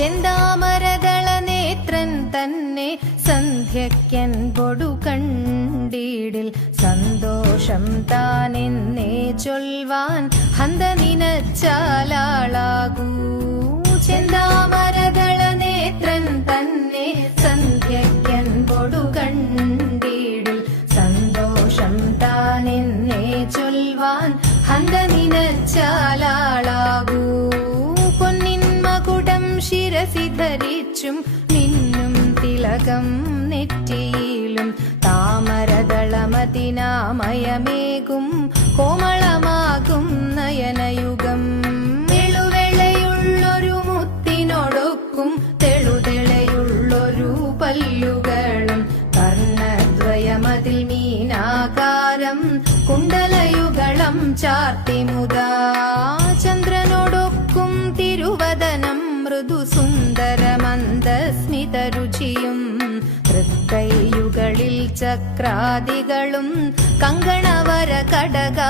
ചെന്താമരദള നേത്രൻ തന്നെ സന്ധ്യയ്ക്കൻ പൊടു കണ്ടീടിൽ സന്തോഷം താനെന്നേ ചൊൽവാൻ ഹന്ത നിനച്ചാലാളാകൂ. ചെന്താമരദള നേത്രൻ തന്നെ സന്ധ്യയ്ക്കൻ പൊടു കണ്ടീടിൽ സന്തോഷം താനെന്നേ ചൊൽവാൻ ഹന്ത നിനച്ചാലാളാകൂ. പൊന്നിൻ മകുടം ശിരസി ധരിച്ചും മിന്നും തിലകം നെറ്റിയിലും താമരദളമതിനാമയമേകും കോമളമാകും നയനയുഗം. വെളുവെളയുള്ളൊരു മുത്തിനൊടുക്കും തെളുതെളയുള്ളൊരു പല്ലുകളും കർണദ്വയമതിൽ മീനാകാരം കുണ്ടലയുഗളം ചാർത്തിമുദാ. ചന്ദ്രനോടൊക്കും തിരുവദനം മൃദു സുന്ദരമന്ദസ്മിതരുചിയും തൃക്കൈയുകളിൽ ചക്രാദികളും കങ്കണവര കടകാ